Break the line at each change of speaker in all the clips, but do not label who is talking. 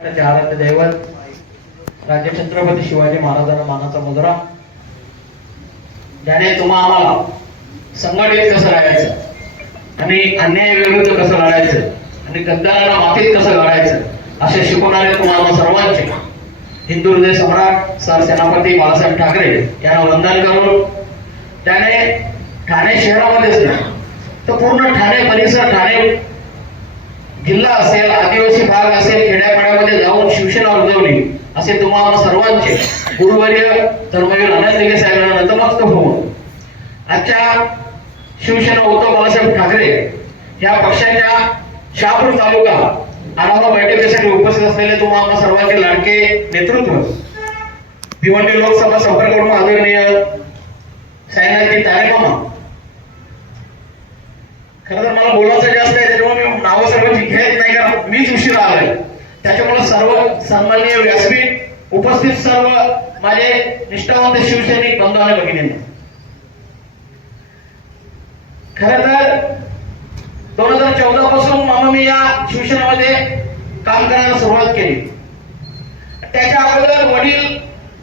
त्याचे आराध्य दैवत राजे छत्रपती शिवाजी महाराजांना मानाचा मुजरा ज्याने तुम्हा आम्हाला संघटित कसं राहायचं आणि अन्यायाविरुद्ध कसं लढायचं? आणि गद्दाराला मातीत कसं लढायचं? असे शिकवणारे तुम्हाला सर्वांचे हिंदू हृदय सम्राट सर सेनापती बाळासाहेब ठाकरे यांना वंदन करून त्याने ठाणे शहरामध्येच नाही तर पूर्ण ठाणे परिसर ठाणे जिल्हा असेल आदिवासी भाग असेल खेड्यापाड्यामध्ये जाऊन शिवसेना उजवली असे तुम्हाला सर्वांचे गुरुवर्य धर्मवीर अनंत दिघे साहेबांना नतमस्तक होऊन. आजच्या शिवसेना उद्धव बाळासाहेब ठाकरे या पक्षाच्या शहापूर तालुका आढावा बैठकीसाठी उपस्थित असलेले तुम्हाला सर्वांचे लाडके नेतृत्व. भिवंडी लोकसभा संपर्क प्रमुख आदरणीय साईनाथजी तारेमामा खरं तर मला बोलायचं जास्त आहे त्याच्यामुळे मी नावं सर्वांची घेत नाही कारण मीच उशिरा आलोय त्याच्यामुळे सर्व सन्माननीय व्यासपीठ उपस्थित सर्व माझे निष्ठावंत शिवसैनिक बंधू आणि भगिनी खर तर दोन हजार चौदा पासून मामा मी या शिवसेनेमध्ये काम करायला सुरुवात केली. त्याच्या अगोदर वडील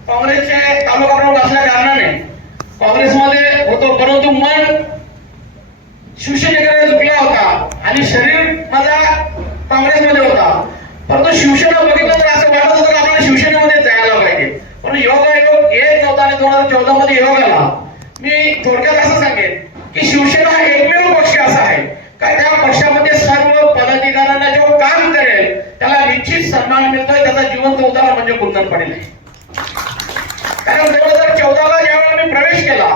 काँग्रेसचे तालुका प्रमुख असल्या कारणाने काँग्रेसमध्ये होतो परंतु मन शिवसेनेकडे चुकला होता आणि शरीर माझा काँग्रेसमध्ये होता. परंतु शिवसेना बघितलं तर असं वाटत होतं की आपल्याला शिवसेनेमध्ये जायला पाहिजे. पण योग आयोग येत नव्हता आणि दोन हजार चौदा मध्ये योग आला. मी थोडक्यात असं सांगेन की शिवसेना हा एकमेव पक्ष असा आहे. का त्या पक्षामध्ये सर्व पदाधिकाऱ्यांना जो काम करेल त्याला निश्चित सन्मान मिळतोय त्याचा जिवंत उदाहरण म्हणजे कुंदन पडेल कारण दोन हजार चौदाला ज्यावेळेला मी प्रवेश केला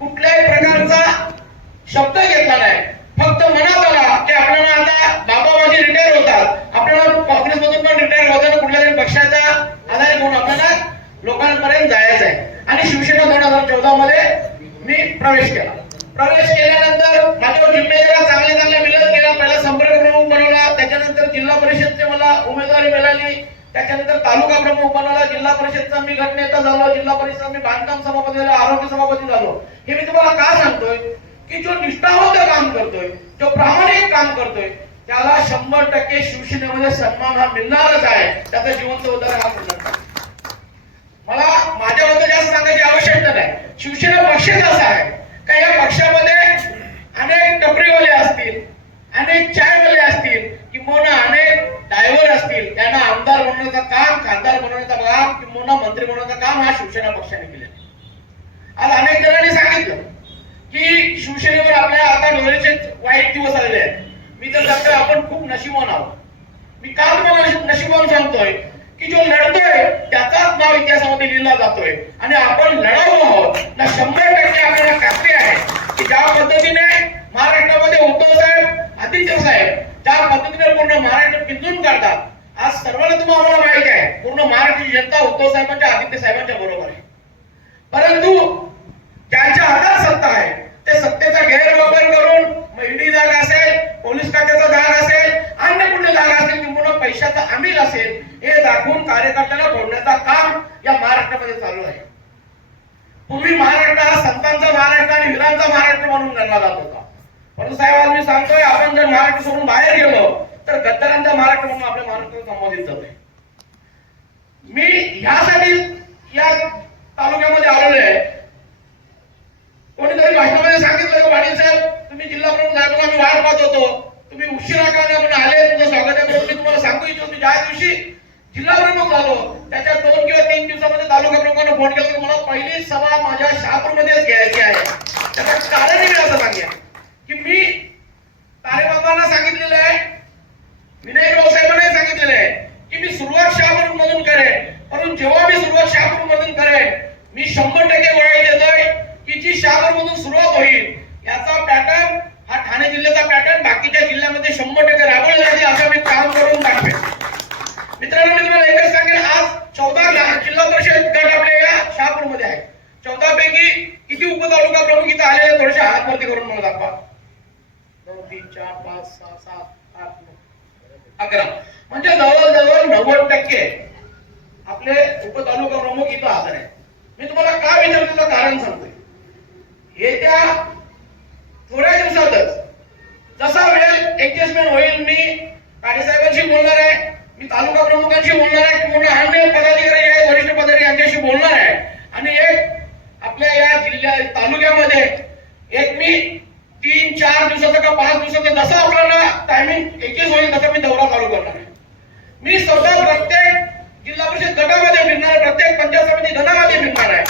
कुठल्याही प्रकारचा शब्द घेतला नाही. फक्त मनात आला की आपल्याला आता बाबा माझे रिटायर होतात. आपल्याला काँग्रेसमधून पण रिटायर होताना कुठल्या तरी पक्षाचा आधार घेऊन आपल्याला लोकांपर्यंत जायचं आहे. आणि शिवसेना दोन हजार चौदा मध्ये मी प्रवेश केला. प्रवेश केल्यानंतर माझ्यावर जिम्मेदाऱ्या चांगल्या चांगल्या मिळत गेल्या पहिला संपर्क प्रमुख बनवला. त्याच्यानंतर जिल्हा परिषदचे मला उमेदवारी मिळाली. त्याच्यानंतर तालुका प्रमुख बनवला. जिल्हा परिषदचा मी गटनेता झालो. जिल्हा परिषद मी बांधकाम सभापती झालो. आरोग्य सभापती झालो. हे मी तुम्हाला का सांगतोय? की जो निष्ठावंत काम करतोय जो प्रामाणिक काम करतोय त्याला शंभर टक्के शिवसेनेमध्ये सन्मान हा मिळणारच आहे. त्याचं जिवंत उदाहरण हा मिळणार मला माझ्याबद्दल जास्त सांगायची आवश्यकता नाही. शिवसेना पक्षच असा आहे. का या पक्षामध्ये अनेक टपरीवाले असतील अनेक चायवाले असतील किंवा अनेक ड्रायव्हर असतील त्यांना आमदार बनवण्याचं काम खासदार बनवण्याचं काम किंवा मंत्री बनवण्याचं काम हा शिवसेना पक्षाने केलं आज अनेक जणांनी सांगितलं की शिवसेनेवर आपल्या आता डोळ्याचे वाईट दिवस आलेले आहेत. मी तर सांगतोय आपण खूप नशिबवान आहोत. मी का तुम्हाला नशिबवान सांगतोय की जो लढतोय त्याचाच नाव इतिहासामध्ये लिहिला जातोय. आणि आपण लढाऊ आहोत. ना शंभर टक्के आपल्याला खात्री आहे की ज्या पद्धतीने महाराष्ट्रामध्ये उद्धव साहेब आदित्य साहेब ज्या पद्धतीने पूर्ण महाराष्ट्र पिंजून काढतात आज सर्वांना तुम्हाला आम्हाला माहिती आहे पूर्ण महाराष्ट्राची जनता उद्धव साहेबांच्या आदित्य साहेबांच्या बरोबर आहे. परंतु ज्यांच्या हातात सत्ता आहे ते सत्तेचा गैरवापर करून ईडी जागा असेल पोलीस खात्याचा जाग असेल अन्य कुठले जागा असेल किंवा पैशाचा अमील असेल हे दाखवून कार्यकर्त्यांना फोडण्याचा काम या महाराष्ट्रामध्ये चालू आहे. पूर्वी महाराष्ट्र हा संतांचा महाराष्ट्र आणि वीरांचा महाराष्ट्र म्हणून गणला जात होता. परंतु साहेब आज मी सांगतोय आपण जर महाराष्ट्र सोडून बाहेर गेलो तर गद्दारांचा महाराष्ट्र म्हणून आपल्या महाराष्ट्र संबोधित आहे. मी ह्यासाठी या तालुक्यामध्ये आलेलो आहे कोणीतरी भाषणामध्ये सांगितलं का पाटील साहेब तुम्ही जिल्हा प्रमुख साहेबांना आम्ही वाट पाहत होतो. तुम्ही उशिरा का नाही आले तुमचं स्वागत आहे म्हणून मी तुम्हाला सांगू इच्छितो. ज्या दिवशी जिल्हा प्रमुख झालो त्याच्या दोन किंवा तीन दिवसामध्ये तालुका प्रमुखांना फोन केला की मला पहिली सभा माझ्या शहापूरमध्येच घ्यायची आहे. त्याचं कारण मी असं सांगेन की मी तारेबाबांना सांगितलेलं आहे विनय राव साहेबांनाही सांगितलेलं आहे की मी सुरुवात शहापूर मधून करेन. परंतु जेव्हा मी सुरुवात शहापूर मधून करेन मी शंभर टक्के ग्वाही देतोय. की जी शहापूर मधून सुरुवात होईल. याचा पॅटर्न हा ठाणे जिल्ह्याचा पॅटर्न बाकीच्या जिल्ह्यामध्ये शंभर टक्के राबवला जाईल असं मी काम करून दाखवेन. मित्रांनो मी तुम्हाला एकच सांगेन. आज चौदा जिल्हा परिषद गट आपल्या या शहापूरमध्ये आहे. चौदा पैकी किती उपतालुका प्रमुख इथं आलेले थोडेसे हात करून मला दाखवा. दोन तीन चार पाच सहा सात आठ नऊ अकरा. म्हणजे जवळजवळ नव्वद टक्के आपले उपतालुका प्रमुख इथं हजर आहे मी तुम्हाला का विचारतो कारण सांगतोय? येत्या थोड्या दिवसातच जसा वेळ ऍडजस्टमेंट होईल मी साहेबांशी बोलणार आहे मी तालुका प्रमुखांशी बोलणार आहे पूर्ण अन्य पदाधिकारी आहे वरिष्ठ पदाधिकारी यांच्याशी बोलणार आहे. आणि एक आपल्या या जिल्ह्या तालुक्यामध्ये एक मी तीन चार दिवसाचा का पाच दिवसाचा जसा आपल्याला टायमिंग एकच होईल तसं मी दौरा चालू करणार आहे. मी स्वतः प्रत्येक जिल्हा परिषद गटामध्ये फिरणार आहे प्रत्येक पंचायत समिती गटामध्ये फिरणार आहे.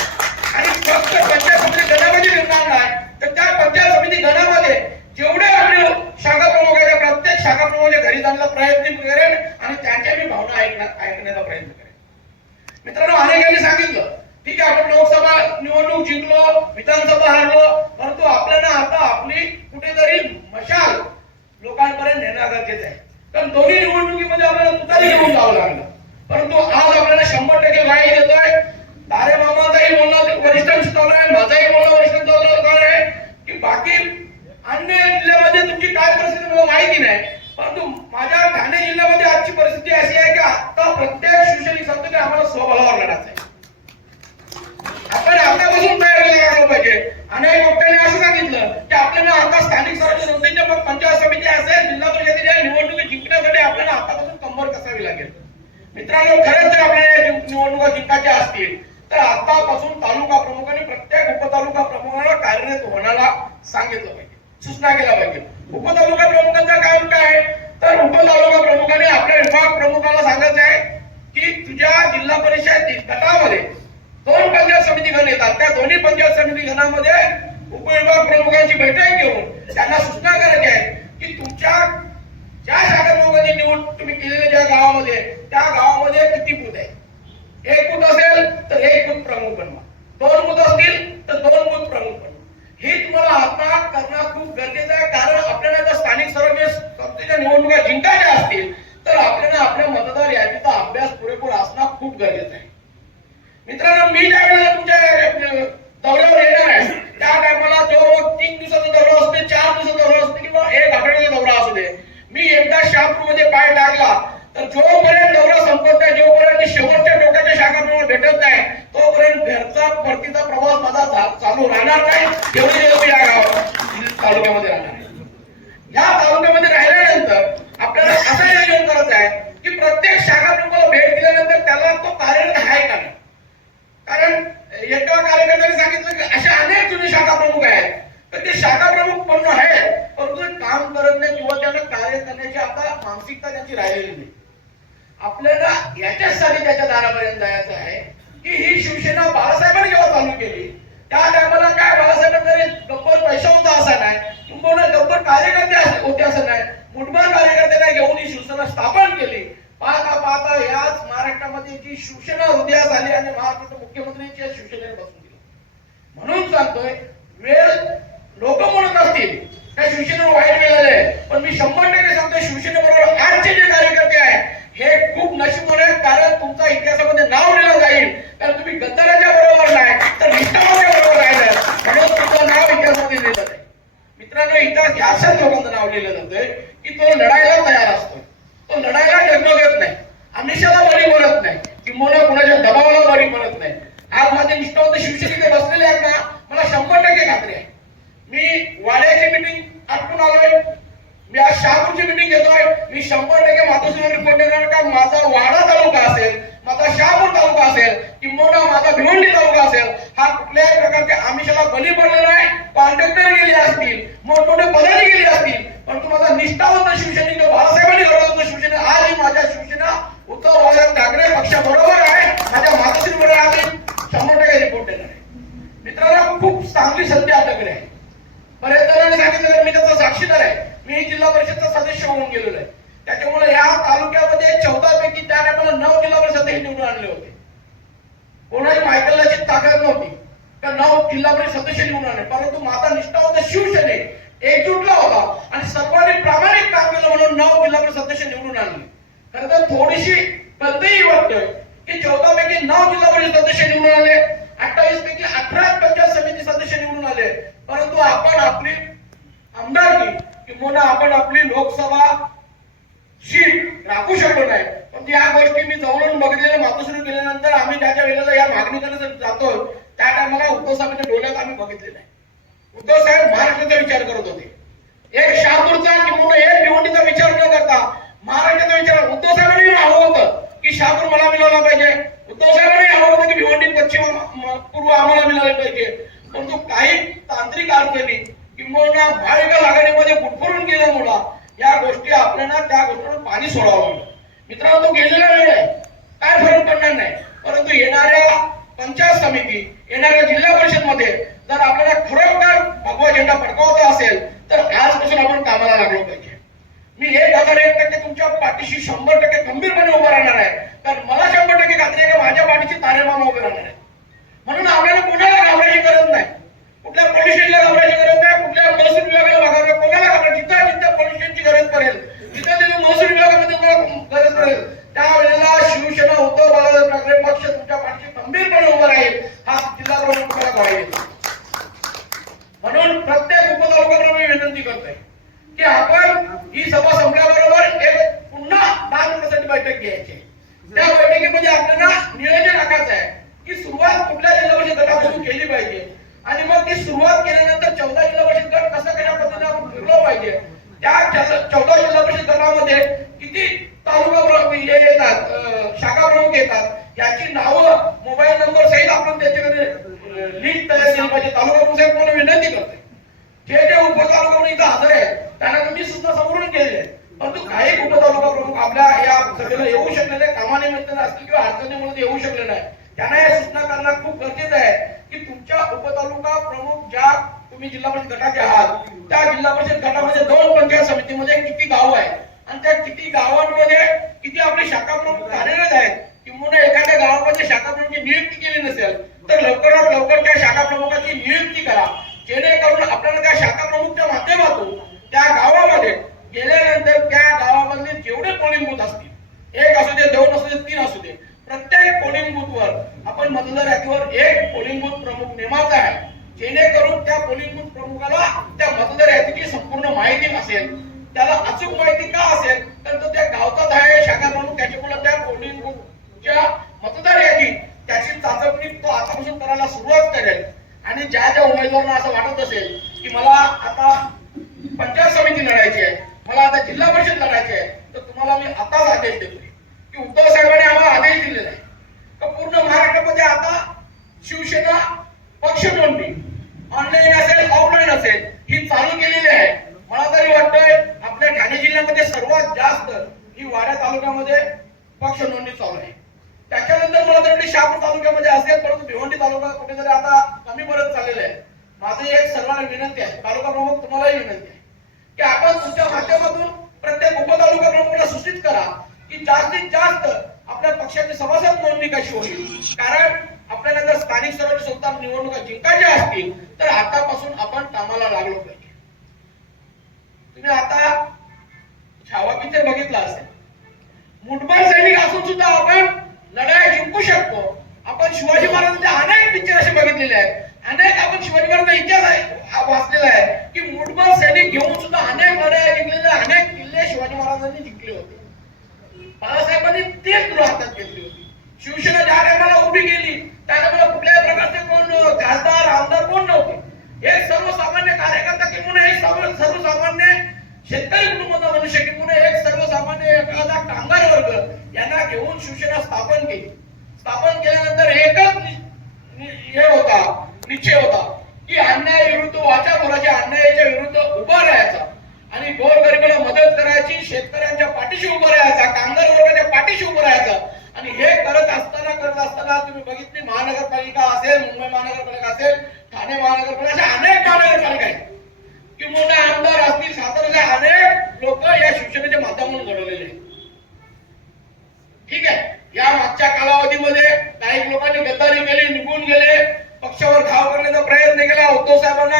आणि फक्त पंचायत समिती गणामध्ये फिरणार नाही तर त्या पंचायत समिती गणामध्ये जेवढे आपले शाखा प्रमुख आहेत त्या प्रत्येक शाखा त्यांना प्रयत्न करेन आणि त्यांच्या मी भावना ऐकण्या- ऐकण्याचा प्रयत्न करेन. मित्रांनो अनेकांनी सांगितलं ठीक आहे आपण लोकसभा निवडणूक जिंकलो विधानसभा हरलो परंतु आपल्याला आता आपली कुठेतरी मशाल लोकांपर्यंत नेणं गरजेचं आहे. कारण दोन्ही निवडणुकीमध्ये आपल्याला तुतारी घेऊन जावं लागलं. परंतु आज आपल्याला शंभर टक्के ग्वाही देतोय तारे मामाचाही बोलणं वरिष्ठांशी चालू आहे माझाही बोलणं वरिष्ठांचं चालू आहे. की बाकी अन्य जिल्ह्यामध्ये तुमची काय परिस्थिती मला माहिती नाही. ठाणे जिल्ह्यामध्ये आजची परिस्थिती अशी आहे की आता प्रत्येक शिवसैनिक सांगतो की आम्हाला स्वबळावर लढायचं आहे. आपण आतापासून तयारी लागलो पाहिजे. अनेक वक्त्यांनी असं सांगितलं की आपल्याला आता स्थानिक स्वराज्य संस्थेच्या मग पंचायत समिती असेल जिल्हा परिषदेच्या निवडणुकी जिंकण्यासाठी आपल्याला आतापासून कंबर कसावी लागेल? मित्रांनो खरंच जर आपल्याला निवडणुका जिंकायच्या असतील तर आतापासून तालुका प्रमुखांनी प्रत्येक उपतालुका प्रमुखाला कार्यरत होण्याला सांगितलं पाहिजे. सूचना केल्या पाहिजे. उपतालुका प्रमुखांचा काम काय? तर उपतालुका प्रमुखाने आपल्या विभाग प्रमुखाला सांगायचं आहे की तुझ्या जिल्हा परिषद गटामध्ये दोन पंचायत समिती गण येतात. त्या दोन्ही पंचायत समिती गणामध्ये उपविभाग प्रमुखांची बैठक घेऊन त्यांना सूचना करायची आहे की तुमच्या ज्या शाखा प्रमुखांची निवड तुम्ही केलेल्या ज्या गावामध्ये त्या गावामध्ये किती बूथ आहे एक बूथ असेल तर एक बूथ प्रमुख बनवा. दोन बूथ असतील तर दोन बूथ प्रमुख बनवा. हे तुम्हाला आता करणं खूप गरजेचं आहे. कारण आपल्याला जर स्थानिक स्वराज्य संस्थेच्या निवडणुका जिंकायच्या असतील तर आपल्याला आपल्या मतदार यादीचा अभ्यास पुरेपूर असणं खूप गरजेचं आहे मित्रांनो मी ज्या वेळेला तुमच्या अ, दौऱ्यावर येणार आहे त्या टायमाला जो तीन दिवसाचा दौरा असू दे चार दिवसाचा दौरा असू दे किंवा एक आठवड्याचा दौरा असू दे मी एकदा शहापूरमध्ये पाय टाकला तर जोपर्यंत दौरा संपत नाही जोपर्यंत मी शेवटच्या टोकाच्या शाखाप्रमाणे भेटत नाही तोपर्यंत घरचा परतीचा प्रवास माझा चा- चालू राहणार नाही एवढी दिवस मी या गावात तालुक्यामध्ये राहणार आहे या तालुक्यामध्ये राहिल्यानंतर आपल्याला असं नियोजन करायचं आहे की प्रत्येक शाखा प्रमुखाला भेट दिल्यानंतर त्याला तो कार्यरत आहे का नाही कारण एका कार्यकर्त्याने सांगितलं की अशा अनेक जुने शाखा प्रमुख आहेत तर ते शाखा प्रमुख पण आहेत परंतु ते काम करत नाही किंवा त्यांना कार्य करण्याची आता मानसिकता त्यांची राहिलेली नाही आपल्याला याच्यासाठी त्याच्या दारापर्यंत जायचं आहे की ही शिवसेना बाळासाहेबांनी जेव्हा चालू केली त्या टायमाला काय बाळासाहेबांकडे गब्बर पैसा होता असा नाही किंबहुना गब्बर कार्यकर्ते असे- होते असं नाही मुठभर कार्यकर्त्यांना घेऊन ही शिवसेना स्थापन केली पाहता पाहता याच महाराष्ट्रामध्ये शिवसेना हृदयास आली आणि महाराष्ट्र मुख्यमंत्र्यांची शिवसेनेने बसून दिली. म्हणून सांगतोय वेळ लोक म्हणत असतील त्या शिवसेनेवर वाईट वेळ आले पण मी शंभर टक्के सांगतोय शिवसेनेबरोबर आजचे जे कार्यकर्ते आहेत हे खूप नशीबवान आहेत. कारण तुमचा इतिहासामध्ये नाव लिहिलं जाईल. कारण तुम्ही गद्दाराच्या बरोबर नाही तर निष्ठावाच्या बरोबर राहिलं म्हणून तुमचं नाव इतिहासामध्ये लिहिलं जाईल. मित्रांनो इतिहास अशाच लोकांचं नाव लिहिलं जातंय की तो लढायला तयार असतो तो लढायला डगमगत नाही. आमिषाला बळी पडत नाही. किंवा कुणाच्या दबावाला बळी पडत नाही आज माझे निष्ठावंत शिवसैनिक जे बसलेले आहेत ना मला शंभर टक्के खात्री आहे मी वाड्याची मिटिंग आटून आलोय मी आज शहापूरची मिटिंग घेतोय मी शंभर टक्के मातोश्रीवर रिपोर्ट देणार का माझा वाडा तालुका असेल माझा शहापूर तालुका असेल किंवा माझा भिवंडी तालुका असेल हा कुठल्याही प्रकारच्या आमिषाला बली पडलेला आहे कॉन्ट्रॅक्टर गेले असतील मोठमोठे पदारी गेले असतील परंतु माझा निष्ठावंत शिवसैनिक जो बाळासाहेबांनी घडवला शिवसेना आजही माझ्या शिवसेना उद्धव बाळासाहेब ठाकरे पक्षाबरोबर आहे माझ्या मातोश्रीबरोबर आम्ही शंभर टक्के रिपोर्ट देणार आहे मित्रांनो खूप चांगली संधी आपल्याकडे आहे. पर्यटनाने सांगितलं की मी त्याचा साक्षीदार आहे. मी जिल्हा परिषदचा सदस्य होऊन गेलेलो आहे. त्याच्यामुळे या तालुक्यामध्ये चौदा पैकी त्या टायमाला नऊ जिल्हा परिषद हे निवडून आणले होते. कोणाही मायकलची ताकद नव्हती. तर नऊ जिल्हा परिषद सदस्य निवडून आणले परंतु माझा होता शिवसेने एकजुटला होता आणि सर्वांनी प्रामाणिक काम केलं म्हणून नऊ जिल्हा परिषद सदस्य निवडून आणले. खरं तर थोडीशी बंदही वाटतोय की चौदा पैकी नऊ जिल्हा परिषद सदस्य निवडून आले. अठ्ठावीस पैकी अठरा पंचायत समिती सदस्य निवडून आले. परंतु आपण आपली आमदारकी किंवा आपण आपली लोकसभा शीट राखू शकलो नाही पण या गोष्टी मी जवळून बघितलेल्या मातोश्री केल्यानंतर आम्ही ज्याच्या वेळेला या मागणीकडे जर जातो त्या टायमाला उद्धव साहेबांच्या डोळ्यात आम्ही बघितले नाही उद्धव साहेब महाराष्ट्राचा विचार करत होते एक शहापूरचा किंवा एक निवडणुकीचा विचार न करता महाराष्ट्राचा विचार उद्धव साहेबांनी राहू शहापूर मला मिळाला पाहिजे उद्धव साहेबांनी हवं होतं की भिवंडी पश्चिम म- पूर्व आम्हाला मिळाले पाहिजे परंतु काही तांत्रिक अडचणी किंवा महाविकास गुटपुरून गुटफरून गेल्यामुळं या गोष्टी आपल्याला त्या गोष्टीवर पाणी सोडावं मित्रांनो तो गेलेला वेळ आहे. काय फरक पडणार नाही. परंतु येणाऱ्या पंचायत समिती येणाऱ्या जिल्हा परिषदमध्ये जर आपल्याला खरोखर भगवा झेंडा फडकावता असेल तर आजपासून आपण कामाला लागलो पाहिजे. मी एक हजार एक टक्के तुमच्या पाठीशी शंभर टक्के गंभीरपणे उभं राहणार आहे. कारण मला शंभर टक्के खात्री आहे की माझ्या पाठीची तारेमामा उभे राहणार आहे. म्हणून आपल्याला कोणाला घाबरायची गरज नाही. कुठल्या पोलीस स्टेशनला घाबरायची गरज नाही कुठल्या महसूल विभागाला घाबरायची कोणाला घाबरायची? जिथं जिथं पोलीस स्टेशनची गरज पडेल जिथं तिथं महसूल विभागामध्ये तुम्हाला गरज पडेल त्यावेळेला शिवसेना उद्धव बाळासाहेब ठाकरे पक्ष तुमच्या पाठीशी गंभीरपणे उभं राहील हा जिल्हा प्रमुख तुम्हाला कळेल म्हणून प्रत्येक उपतालुक्याला मी विनंती करतोय की आपण ही सभा संपल्याबरोबर एक पुन्हा दहा मिनिटासाठी बैठक घ्यायची आहे. त्या बैठकीमध्ये आपल्याला नियोजन आखायचं आहे की सुरुवात कुठल्या जिल्हा परिषद गटापासून केली पाहिजे आणि मग ती सुरुवात केल्यानंतर चौदा जिल्हा परिषद गट कसं कशा पद्धतीने आपण फिरलो पाहिजे त्या चौदा जिल्हा परिषद गटामध्ये किती तालुका येतात शाखा प्रमुख येतात? याची नावं मोबाईल नंबर सहित आपण त्याच्याकडे लिस्ट तयार केली पाहिजे. तालुका प्रमुख साहेब विनंती करते. जे जे उपतालुका म्हणून इथं हजर आहेत त्यांना तुम्ही सुद्धा समोरून केले परंतु काही उपतालुका प्रमुख आपल्या या सभेला येऊ शकले नाही कामानिमित्त असतील किंवा अडचणीमुळे येऊ शकले नाही. त्यांना या सूचना करणं खूप गरजेचं आहे की तुमच्या उपतालुका प्रमुख ज्या तुम्ही जिल्हा परिषद गटाचे आहात त्या जिल्हा परिषद गटामध्ये दोन पंचायत समितीमध्ये किती गाव आहे आणि त्या किती गावांमध्ये किती आपले शाखा प्रमुख कार्यरत आहेत किंवा एखाद्या गावामध्ये शाखा प्रमुखची नियुक्ती केली नसेल तर लवकरात लवकर त्या शाखा प्रमुखाची नियुक्ती करा. जेणेकरून आपल्याला त्या शाखा प्रमुखच्या माध्यमातून त्या गावामध्ये गेल्यानंतर त्या गावामधले जेवढे पोलिंग बूथ असतील एक असू दे दोन असू दे तीन असू दे प्रत्येक पोलिंग बूथवर आपण मतदार यादीवर एक पोलिंग बूथ प्रमुख नेमायचा आहे जेणेकरून त्या पोलिंग बूथ प्रमुखाला त्या मतदार यादीची संपूर्ण माहिती असेल त्याला अचूक माहिती का असेल तर तो त्या गावचाच आहे शाखा प्रमुख त्याच्यामुळे त्या पोलिंग बूथच्या मतदार यादी त्याची चाचपणी तो आतापासून करायला सुरुवात करेल. आणि ज्या ज्या उमेदवारांना असं वाटत असेल की मला आता पंचायत समिती लढायची आहे मला आता जिल्हा परिषद लढायची आहे तर तुम्हाला मी आताच आदेश देतो की उद्धव साहेबांनी आम्हाला आदेश दिलेला आहे का पूर्ण महाराष्ट्रामध्ये आता शिवसेना पक्ष नोंदणी ऑनलाईन असेल ऑफलाईन असेल ही चालू केलेली आहे मला तरी वाटतंय आपल्या ठाणे जिल्ह्यामध्ये सर्वात जास्त ही वाड्या तालुक्यामध्ये पक्ष नोंदणी चालू आहे त्याच्यानंतर मला तरी वाटतं शहापूर तालुक्यामध्ये असेल परंतु भिवंडी तालुका कुठेतरी आता कमी पडत चाललेलं आहे. माझी एक सर्वांना विनंती आहे तालुका प्रमुख तुम्हालाही विनंती आहे की आपण तुमच्या माध्यमातून प्रत्येक उपतालुका प्रमुखला सूचित करा की जास्तीत जास्त आपल्या पक्षाची सभासद नोंदणी कशी होईल. कारण आपल्याला जर स्थानिक स्वराज्य संस्था निवडणुका जिंकायच्या असतील तर आतापासून आपण कामाला लागलो पाहिजे. तुम्ही आता छावा पिक्चर बघितला असेल. मुठभर सैनिक असून सुद्धा आपण लढाई जिंकू शकतो. आपण शिवाजी महाराजांचे अनेक पिक्चर असे बघितलेले आहेत. अनेक आपण शिवाजी महाराजांचा इतिहास आहे वाचलेला आहे. की मुठभर सैनिक घेऊन सुद्धा अनेक लढाया जिंकलेले अनेक किल्ले शिवाजी महाराजांनी जिंकले होते. बाळासाहेबांनी तेच गृह हातात घेतली होती. शिवसेना ज्या टायमाला उभी केली त्या टायमाला कुठल्याही प्रकारचे कोण खासदार आमदार कोण नव्हते. एक सर्वसामान्य कार्यकर्ता किंवा एक सर्वसामान्य शेतकरी कुटुंबाचा मनुष्य किंवा एक सर्वसामान्य एखादा कामगार वर्ग यांना घेऊन शिवसेना स्थापन केली. स्थापन केल्यानंतर एकच हे होता निश्चय होता की अन्याय विरुद्ध वाचा बोलाच्या अन्यायाच्या विरुद्ध उभा राहायचा. आणि गोरगरिबाला मदत करायची शेतकऱ्यांच्या पाठीशी उभं राहायचा कामगार वर्गाच्या पाठीशी उभं राहायचं. आणि हे करत असताना करत असताना तुम्ही बघितली महानगरपालिका असेल मुंबई महानगरपालिका असेल ठाणे महानगरपालिका अशा अनेक महानगरपालिका आहेत. किंवा आमदार असतील साताराचे अनेक लोक या शिक्षणाच्या माध्यमातून घडवलेले आहेत. ठीक आहे? या मागच्या कालावधीमध्ये काही लोकांनी गद्दारी केली निघून गेले. पक्षावर घाव करण्याचा प्रयत्न केला उद्धव साहेबांना.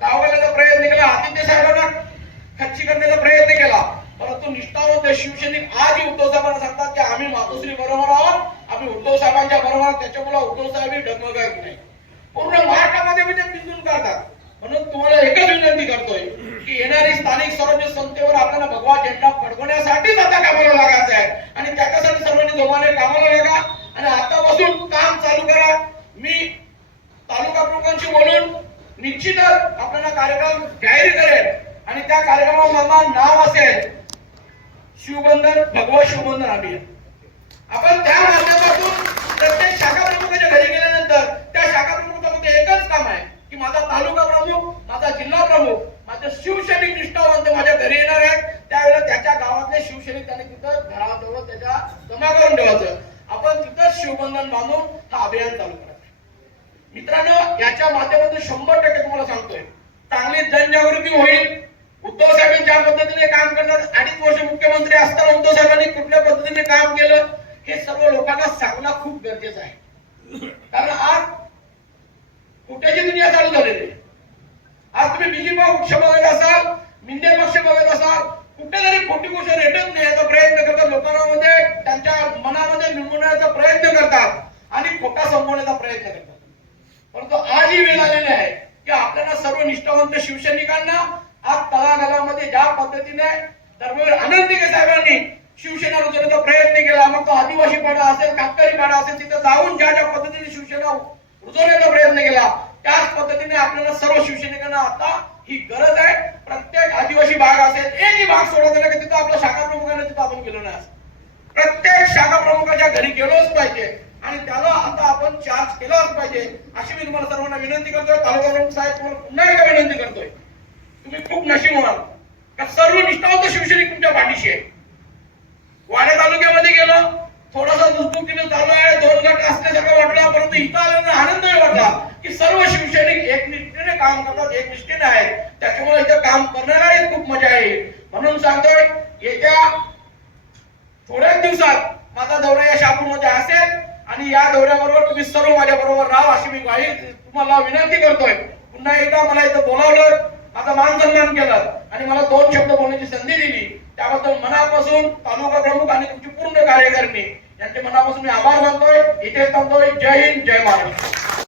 धाव करण्याचा प्रयत्न केला आदित्य साहेबांना खच्ची करण्याचा प्रयत्न केला. परंतु निष्ठावंत शिवसैनिक आजही उद्धव साहेबांना सांगतात की आम्ही मातोश्री बरोबर आहोत. आम्ही उद्धव साहेबांच्या बरोबर त्याच्यामुळे उद्धव साहेब डगमगत नाही. पूर्ण महाराष्ट्रामध्ये मी ते बिंदून काढतात. म्हणून तुम्हाला एकच विनंती करतोय की येणारी स्थानिक स्वराज्य संस्थेवर आपल्याला भगवा झेंडा फडकवण्यासाठीच आता कामाला लागायचं आहे. आणि त्याच्यासाठी सर्वांनी जोमाने कामाला लागा आणि आतापासून काम चालू करा. मी तालुका प्रमुखांशी बोलून निश्चितच आपल्याला कार्यक्रम जाहीर करेल आणि त्या कार्यक्रमा नाव असेल शिवबंधन भगवा शिवबंधन अभियान आपण त्या माध्यमातून प्रत्येक शाखा प्रमुखाच्या घरी गेल्यानंतर त्या शाखा प्रमुखाचं एकच काम आहे. की माझा तालुका प्रमुख माझा जिल्हा प्रमुख माझे शिवसैनिक निष्ठावंत माझ्या घरी येणार आहेत. त्यावेळेला त्याच्या गावातले शिवसैनिक त्याने तिथं घराजवळ त्याच्या जमा करून ठेवायचं. आपण तिथंच शिवबंधन बांधून हा अभियान चालू करायचं. मित्रांनो याच्या माध्यमातून शंभर टक्के तुम्हाला सांगतोय. चांगली जनजागृती होईल. उद्धव साहेबांनी ज्या पद्धतीने काम करतात अडीच वर्ष मुख्यमंत्री असताना उद्धव साहेबांनी कुठल्या पद्धतीने काम केलं हे सर्व लोकांना सांगणं खूप गरजेचं आहे. कारण आज कुठेची दुनिया चालू झालेली आहे. आज तुम्ही बीजेपी पक्ष बघत असाल मिंदे पक्ष बघत असाल कुठेतरी खोटी गोष्ट रेटत नाही याचा प्रयत्न करतात लोकांमध्ये त्यांच्या मनामध्ये निमवण्याचा प्रयत्न करतात आणि खोटा संपवण्याचा प्रयत्न करतात. परंतु आज ही वेळ आलेली आहे की आपल्याला सर्व निष्ठावंत शिवसैनिकांना आज तळागाळामध्ये ज्या पद्धतीने धर्मवीर आनंदिके साहेबांनी शिवसेना रुजवण्याचा प्रयत्न केला मग तो आदिवासी पाडा असेल कातकरी पाडा असेल तिथे जाऊन ज्या ज्या पद्धतीने शिवसेना रुजवण्याचा प्रयत्न केला. त्याच पद्धतीने आपल्याला सर्व शिवसैनिकांना आता ही गरज आहे. प्रत्येक आदिवासी भाग असेल एकही भाग सोडत की तिथं आपल्या शाखा प्रमुखांना तिथं आपण गेलो नाही. प्रत्येक शाखा प्रमुखाच्या घरी गेलोच पाहिजे. आणि त्याला आता आपण चार्ज केलाच पाहिजे. अशी मी तुम्हाला सर्वांना विनंती करतोय. तालुका प्रमुख साहेब तुम्हाला पुन्हा एकदा विनंती करतोय. तुम्ही खूप नशीब व्हाल. का सर्व निष्ठावंत शिवसैनिक तुमच्या पाठीशी आहे वाड्या तालुक्यामध्ये गेलो. थोडासा दुसदुकीने चालू आहे. दोन गट असल्यासारखं वाटलं. परंतु इथं आल्यानं आनंदही वाटला की सर्व शिवसैनिक एकनिष्ठेने काम करतात हे एकनिष्ठेने आहे त्याच्यामुळे इथं काम करण्यालाही खूप मजा येईल म्हणून सांगतोय येत्या थोड्याच दिवसात माझा दौरा या शापूरमध्ये असेल आणि या दौऱ्याबरोबर तुम्ही सर्व माझ्या बरोबर राहा अशी मी ग्वाही तुम्हाला विनंती करतोय. पुन्हा एकदा मला इथं बोलावलं माझा मान सन्मान केला आणि मला दोन शब्द बोलण्याची संधी दिली. त्याबद्दल मनापासून तालुका प्रमुख आणि तुमची पूर्ण कार्यकारिणी यांचे मनापासून मी आभार मानतोय. इथे थांबतोय. जय हिंद जय महाराष्ट्र.